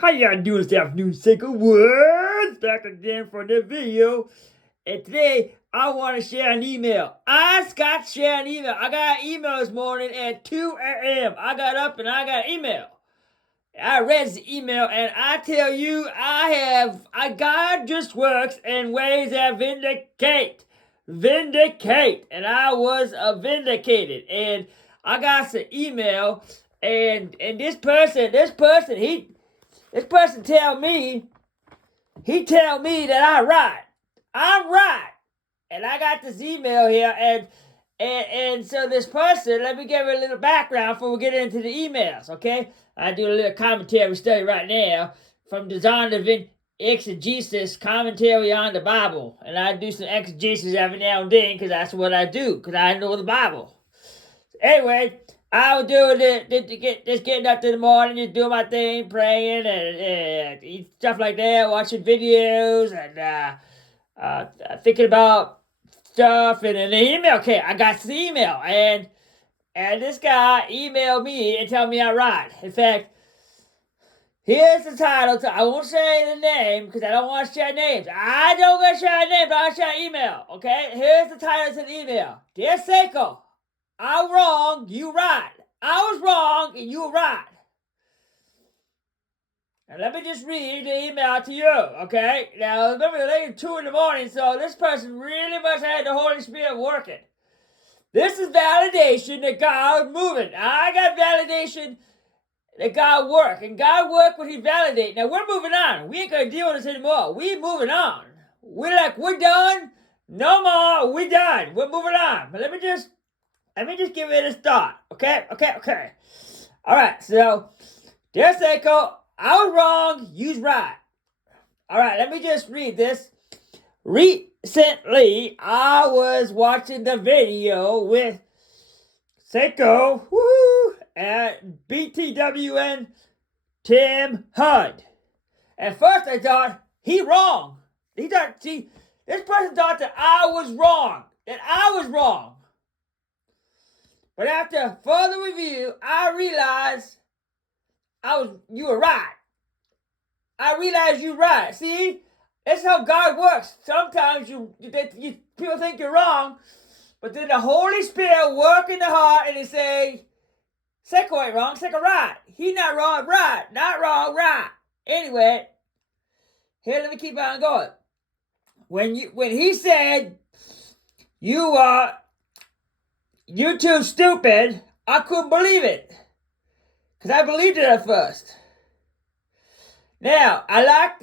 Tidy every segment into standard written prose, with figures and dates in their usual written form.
How y'all doing this afternoon? Saiko Woods back again for another video. And today I want to share an email. I got to share an email. I got an email this morning at 2 a.m. I got up and I got an email. I read the email and I tell you, God just works in ways that vindicate. And I was vindicated. And I got some email and this person tell me that I'm right. And I got this email here and so this person, let me give you a little background before we get into the emails, okay? I do a little commentary study right now from Design of Exegesis, commentary on the Bible. And I do some exegesis every now and then because that's what I do, because I know the Bible. Anyway, I was doing just getting up in the morning, just doing my thing, praying and stuff like that, watching videos and thinking about stuff. And then the email came. I got the email, and this guy emailed me and told me I'm right. In fact, here's the title. I won't say the name because I don't want to share names. I don't want to share names, but I'll share email. Okay, here's the title to the email. Dear Saiko, I'm wrong, you right. I was wrong and you were right. And let me just read the email to you, okay? Now, remember, it's 2 in the morning, so this person really must have had the Holy Spirit working. This is validation that God is moving. I got validation that God work. And God work when he validate. Now, we're moving on. We ain't going to deal with this anymore. We moving on. We're done. No more. We done. We're moving on. But let me just give it a thought. Okay? All right, so, dear Saiko, I was wrong, you's right. All right, let me just read this. Recently, I was watching the video with Saiko at BTWN Tim Hud. At first, I thought, he wrong. This person thought that I was wrong. But after further review, I realized you were right. I realized you're right. See, that's how God works. Sometimes people think you're wrong, but then the Holy Spirit work in the heart and they say, Saiko ain't wrong, Saiko right. He not wrong, right. Not wrong, right. Anyway, here, let me keep on going. When he said you're too stupid, I couldn't believe it. Because I believed it at first. Now, I like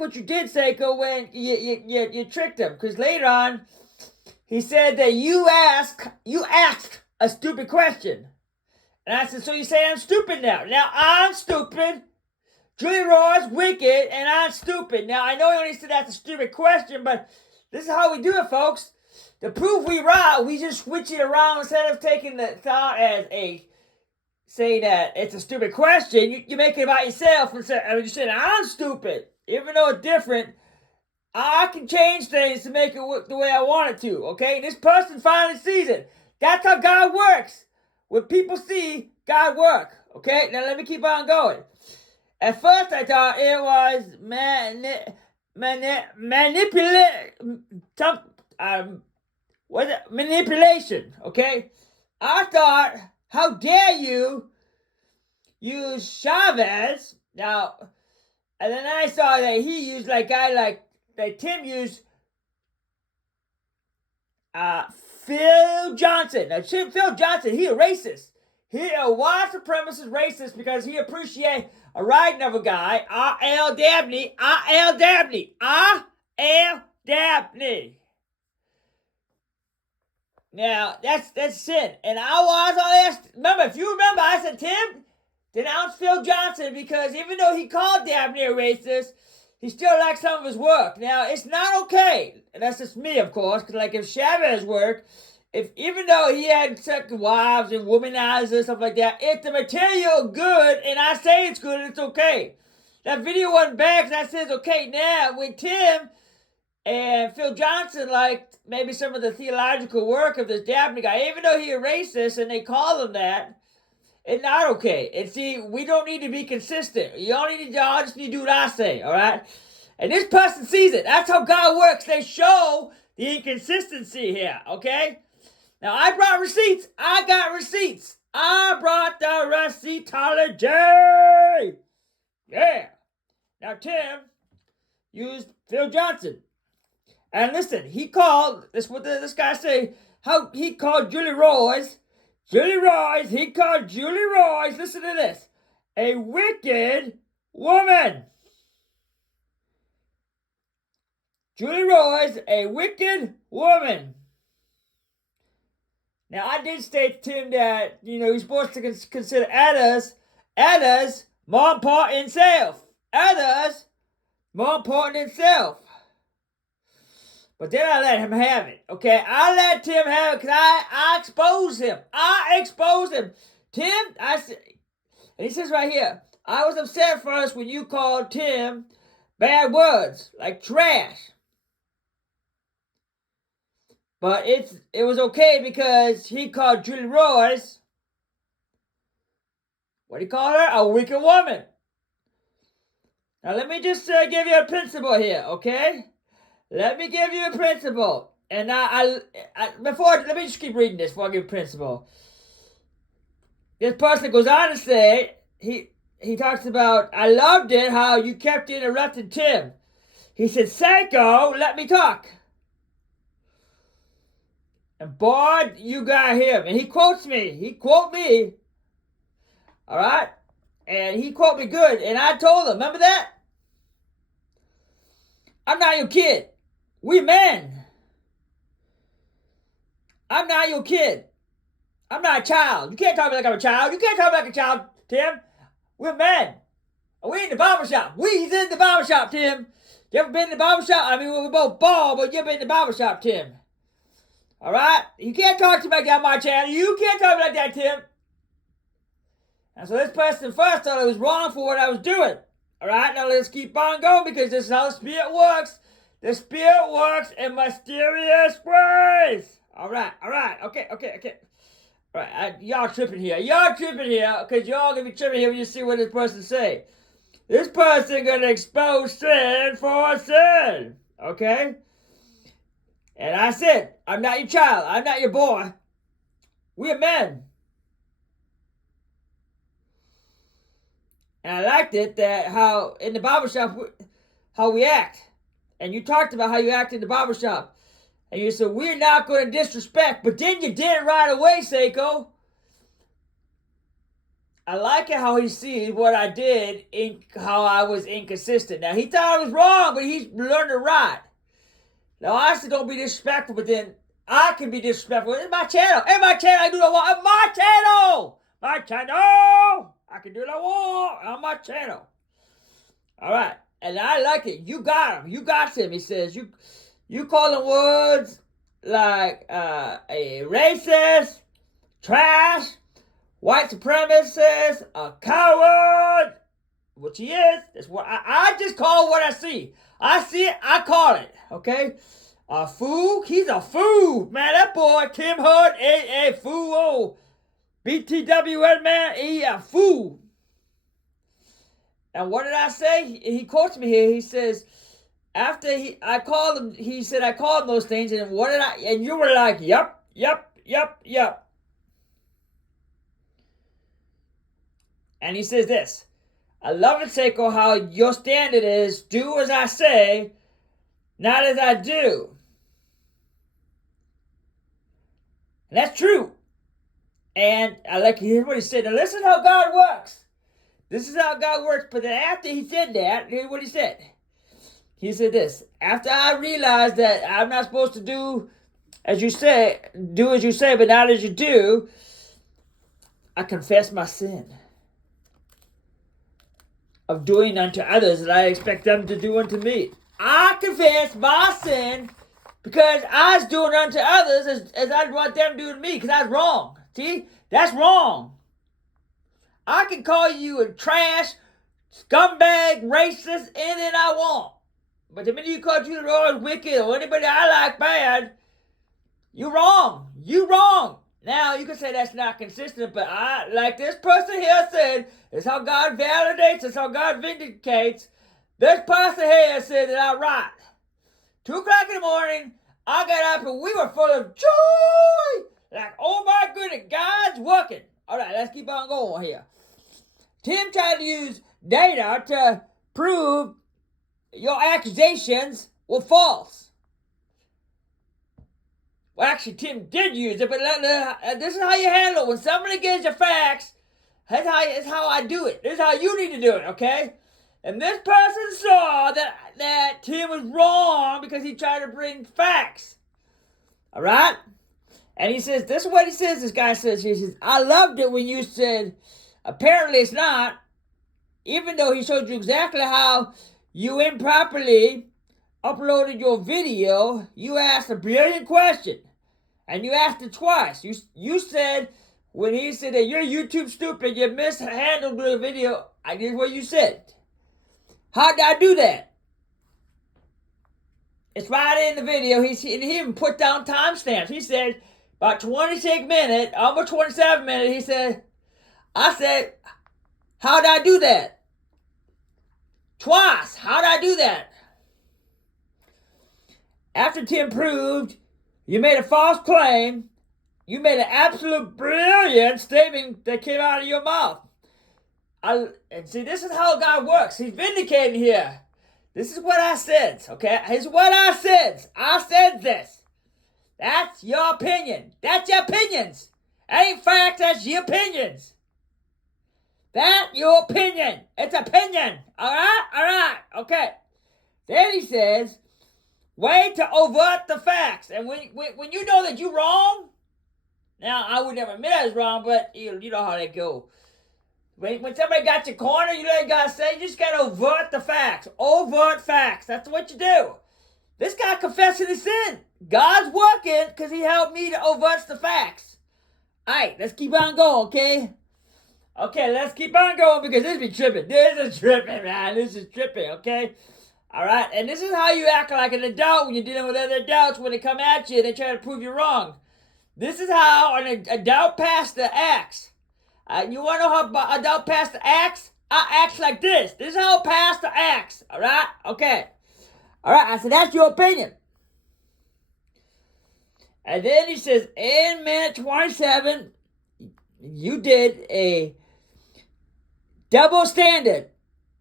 what you did, Saiko, when you tricked him. Because later on, he said that you asked a stupid question. And I said, so you say I'm stupid now. Now, I'm stupid. Julie Roy's wicked, and I'm stupid. Now, I know you only said that's a stupid question, but this is how we do it, folks. To prove we right, we just switch it around instead of taking the thought as saying that it's a stupid question. You make it about yourself and you're saying I'm stupid. Even though it's different, I can change things to make it work the way I want it to. Okay, this person finally sees it. That's how God works. When people see God work. Okay, now let me keep on going. At first, I thought it was manipulation, okay? I thought, how dare you use Chavez? Now, and then I saw that he used that Tim used Phil Johnson. Now, Phil Johnson, he a racist. He a white supremacist racist because he appreciate a writing of a guy, R.L. Dabney. Now, that's sin. And I was asked, if you remember, I said, Tim, denounce Phil Johnson because even though he called Dabney a racist, he still likes some of his work. Now, it's not okay. And that's just me, of course, because if Chavez work, even though he had second wives and womanizers, stuff like that, if the material good and I say it's good, it's okay. That video wasn't bad because I said it's okay. Now, with Tim and Phil Johnson liked maybe some of the theological work of this Dabney guy, even though he a racist and they call him that, It's not okay. And see, we don't need to be consistent. Y'all just need to do what I say, all right? And this person sees it. That's how God works. They show the inconsistency here, okay? Now, I brought receipts. I got receipts. I brought the receiptology. Yeah. Now, Tim used Phil Johnson. And listen, he called, this guy say, how he called Julie Royce, he called Julie Royce, listen to this, a wicked woman. Julie Royce, a wicked woman. Now, I did state to him that, he's supposed to consider others more important than self. Others more important than self. But then I let him have it, okay? I let Tim have it because I exposed him. Tim, and he says right here, I was upset first when you called Tim bad words, like trash. But it was okay because he called Julie Royce, what do you call her? A wicked woman. Now let me just give you a principle here, okay? Let me give you a principle. And now, let me just keep reading this before I give a principle. This person goes on to say, he talks about, I loved it how you kept interrupting Tim. He said, Saiko, let me talk. And boy, you got him. And he quotes me. All right? And he quoted me good. And I told him, remember that? I'm not your kid. We men. I'm not your kid. I'm not a child. You can't talk to me like I'm a child. You can't talk to me like a child, Tim. We're men. We in the barbershop. We's in the barbershop, Tim. You ever been in the barbershop? I mean, we're both bald, but you ever been in the barbershop, Tim? All right? You can't talk to me like that on my channel. You can't talk to me like that, Tim. And so this person first thought I was wrong for what I was doing. All right? Now let's keep on going because this is how the Spirit works. The Spirit works in mysterious ways. All right. Okay. All right, y'all tripping here. Because y'all gonna be tripping here when you see what this person say. This person gonna expose sin for sin. Okay? And I said, I'm not your child. I'm not your boy. We're men. And I liked it that how in the barbershop, how we act. And you talked about how you act in the barbershop. And you said, we're not going to disrespect. But then you did it right away, Saiko. I like it how he sees what I did, how I was inconsistent. Now, he thought I was wrong, but he's learned to right. Now, I said don't be disrespectful, but then I can be disrespectful. It's my channel. I do what I want. It's my channel. I can do what I want on my channel. All right. And I like it. You got him. You got him. He says, you call him words like a racist, trash, white supremacist, a coward, which he is. That's what I just call what I see. I see it, I call it. Okay? A fool? He's a fool. Man, that boy, Tim Hood, a fool. Oh, BTWN, man, he a fool. And what did I say? He quotes me here. He says, after I called him, he said, I called him those things, and what did and you were like, yep. And he says this, I love it, Saiko, how your standard is, do as I say, not as I do. And that's true. And I like to hear what he said. Now listen how God works. This is how God works. But then after he said that, here's what he said. He said this. After I realized that I'm not supposed to do as you say, but not as you do, I confess my sin of doing unto others that I expect them to do unto me. I confess my sin because I was doing unto others as I want them to do to me because I was wrong. See? That's wrong. I can call you a trash, scumbag, racist, anything I want. But the minute you call Julie Royce wicked or anybody I like bad, you're wrong. You wrong. Now, you can say that's not consistent, but like this person here said, it's how God validates, it's how God vindicates. This person here said that I'm right. 2 o'clock in the morning, I got up and we were full of joy. Like, oh my goodness, God's working. All right, let's keep on going here. Tim tried to use data to prove your accusations were false. Well, actually, Tim did use it, but this is how you handle it. When somebody gives you facts, that's how I do it. This is how you need to do it, okay? And this person saw that Tim was wrong because he tried to bring facts. All right? And he says, this is what he says, this guy says, he says, I loved it when you said, apparently it's not, even though he showed you exactly how you improperly uploaded your video, you asked a brilliant question. And you asked it twice. You said, when he said that you're YouTube stupid, you mishandled the video, I did what you said. How did I do that? It's right in the video. He even put down timestamps. He said, about 26 minutes, almost 27 minutes, he said, I said, how did I do that? Twice. How did I do that? After Tim proved you made a false claim, you made an absolute brilliant statement that came out of your mouth. And see, this is how God works. He's vindicating here. This is what I said, okay? This is what I said. I said this. That's your opinion. That's your opinions. That ain't facts, that's your opinions. That's your opinion. It's opinion. All right, okay. Then he says, way to overt the facts. And when you know that you're wrong, now I would never admit I was wrong, but you know how they go. When somebody got your corner, you know what you gotta say? You just gotta overt the facts. Overt facts. That's what you do. This guy confessing his sin. God's working because he helped me to overt the facts. Alright, let's keep on going, okay? Okay, let's keep on going because this be tripping. This is tripping, man. This is tripping, okay? Alright, and this is how you act like an adult when you're dealing with other adults when they come at you and they try to prove you wrong. This is how an adult pastor acts. You want to know how adult pastor acts? I act like this. This is how a pastor acts. Alright? Okay. Alright, I said, that's your opinion. And then he says, in minute 27, you did a double standard.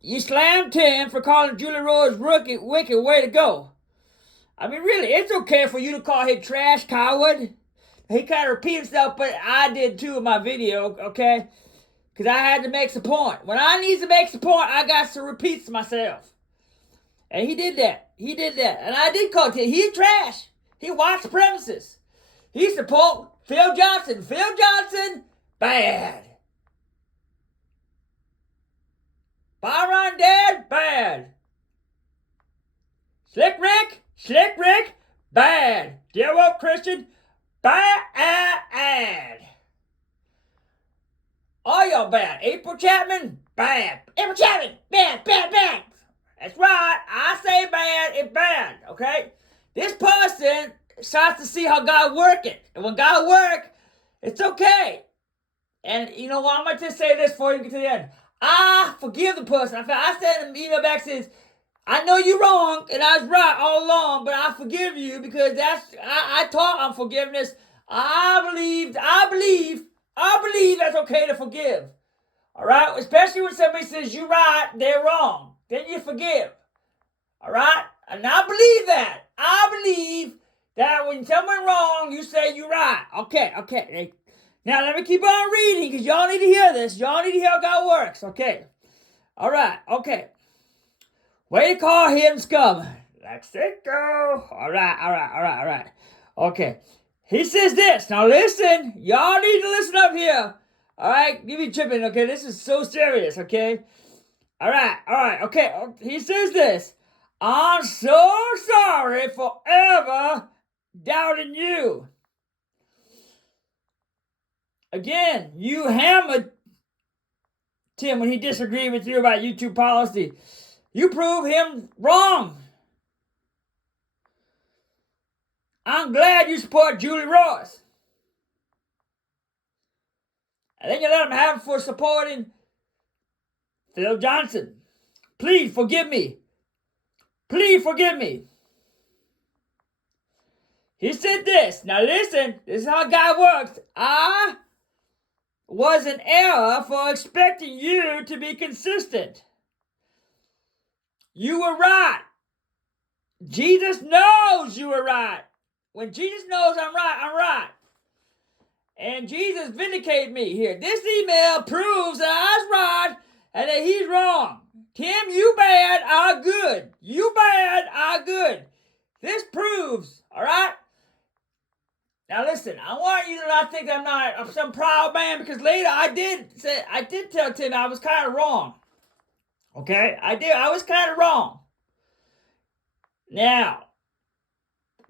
You slammed Tim for calling Julie Rose wicked. Way to go. I mean, really, it's okay for you to call him trash, coward. He kind of repeats himself, but I did too in my video, okay? Because I had to make some point. When I need to make some point, I got to repeat myself. And he did that. And I did call him. He's trash. He white supremacist. He support Phil Johnson. Phil Johnson, bad. Byron Dad, bad. Slick Rick, bad. Dear Woke Christian, bad. All y'all bad. April Chapman, bad. April Chapman, bad. That's right. I say bad, it's bad, okay? This person starts to see how God working. And when God work, it's okay. And you know what? I'm going to just say this before you get to the end. I forgive the person. I sent an email back that says, I know you're wrong, and I was right all along, but I forgive you because I taught on forgiveness. I believe that's okay to forgive. All right? Especially when somebody says you're right, they're wrong. Then you forgive. All right? And I believe that. I believe that when someone's wrong, you say you're right. Okay. Now let me keep on reading because y'all need to hear this. Y'all need to hear how God works. Okay. All right. Okay. Way to call him scum. Lexico. All right. Okay. He says this. Now listen. Y'all need to listen up here. All right. Give me tripping. Okay. This is so serious. Okay. All right. Okay. He says this. I'm so sorry for ever doubting you. Again, you hammered Tim when he disagreed with you about YouTube policy. You prove him wrong. I'm glad you support Julie Ross. And then you let him have it for supporting Phil Johnson. Please forgive me. Please forgive me. He said this. Now listen, this is how God works. I was an error for expecting you to be consistent. You were right. Jesus knows you were right. When Jesus knows I'm right, I'm right. And Jesus vindicated me here. This email proves that I was right and that he's wrong. Tim, you bad, I good. You bad, I good. This proves, all right? Now listen, I want you to not think that I'm some proud man, because later I did tell Tim I was kind of wrong. Okay? I was kind of wrong. Now,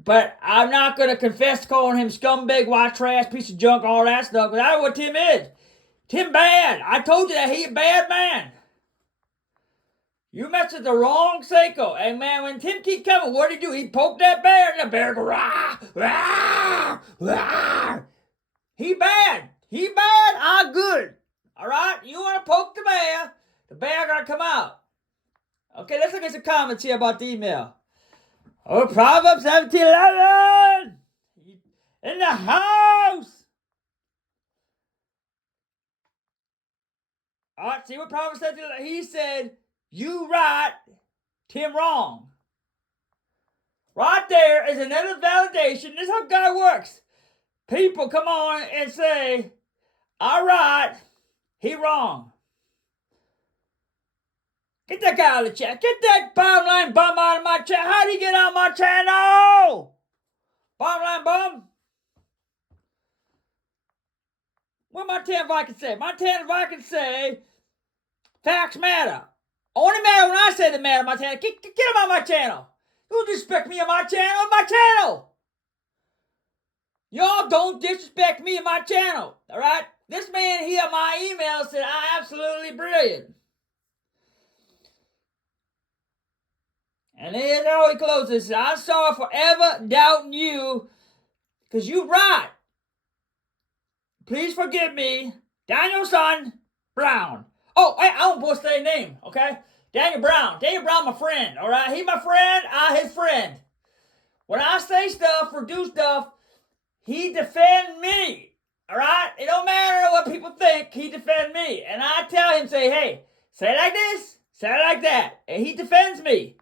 but I'm not going to confess calling him scumbag, white trash, piece of junk, all that stuff, because that's what Tim is. Tim bad. I told you that he's a bad man. You messed with the wrong Saiko. And man, when Tim keep coming, what did he do? He poked that bear, and the bear go, rah, rah, rah. He bad. He bad, I good. All right? You want to poke the bear gonna come out. Okay, let's look at some comments here about the email. Oh, Proverbs 17:11 in the house. All right, see what Proverbs 17:11. He said, "You right, Tim wrong." Right there is another validation. This is how God works. People come on and say, "All right, he wrong." Get that guy out of the chat. Get that bottom line bum out of my chat. How did he get on my channel? Bottom line bum. What Montana Vikings say? Montana Vikings say facts matter. Only matter when I say they matter, Montana. Get him on my channel. You disrespect me on my channel. On my channel. Y'all don't disrespect me on my channel. All right? This man here, my email said I'm absolutely brilliant. And here's how he closes. I'm sorry for ever doubting you, because you right. Please forgive me. Daniel's son, Brown. Oh, I don't post their name, okay? Daniel Brown. Daniel Brown, my friend, all right? He my friend, I his friend. When I say stuff or do stuff, he defend me, all right? It don't matter what people think, he defend me. And I tell him, say, hey, say it like this, say it like that. And he defends me.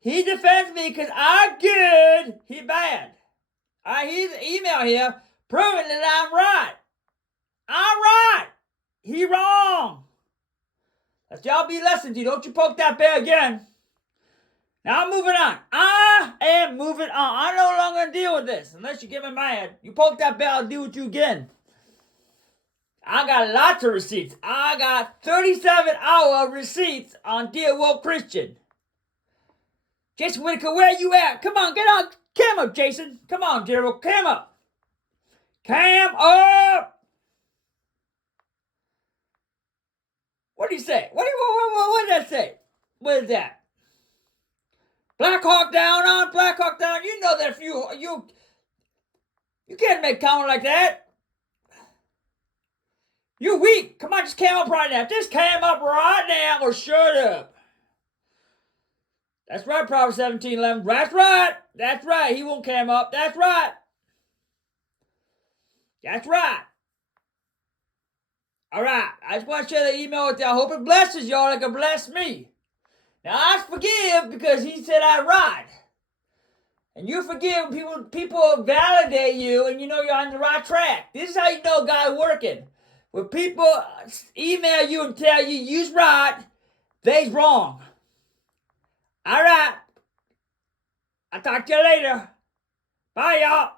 He defends me because I'm good, he bad. All right, here's an email here proving that I'm right. I'm right. He wrong. Let y'all be listened to. Don't you poke that bear again. Now I'm moving on. I am moving on. I'm no longer going to deal with this unless you get me mad. You poke that bear, I'll deal with you again. I got lots of receipts. I got 37-hour receipts on Dear Woke Christian. Jason Whitaker, where you at? Come on, get on. Cam up, Jason. Come on, Dear Woke. Cam up. Cam up. What did he say? What did that say? What is that? Black Hawk down on Black Hawk down. You know that if you can't make comment like that. You're weak. Come on, just cam up right now. Just cam up right now or shut up. That's right, Proverbs 17:11. That's right. That's right. He won't cam up. That's right. That's right. All right. I just want to share the email with you. I hope it blesses y'all like it blessed me. Now, I forgive because he said I right. And you forgive when people validate you and you know you're on the right track. This is how you know God's working. When people email you and tell you you's right, they's wrong. All right. I'll talk to you later. Bye, y'all.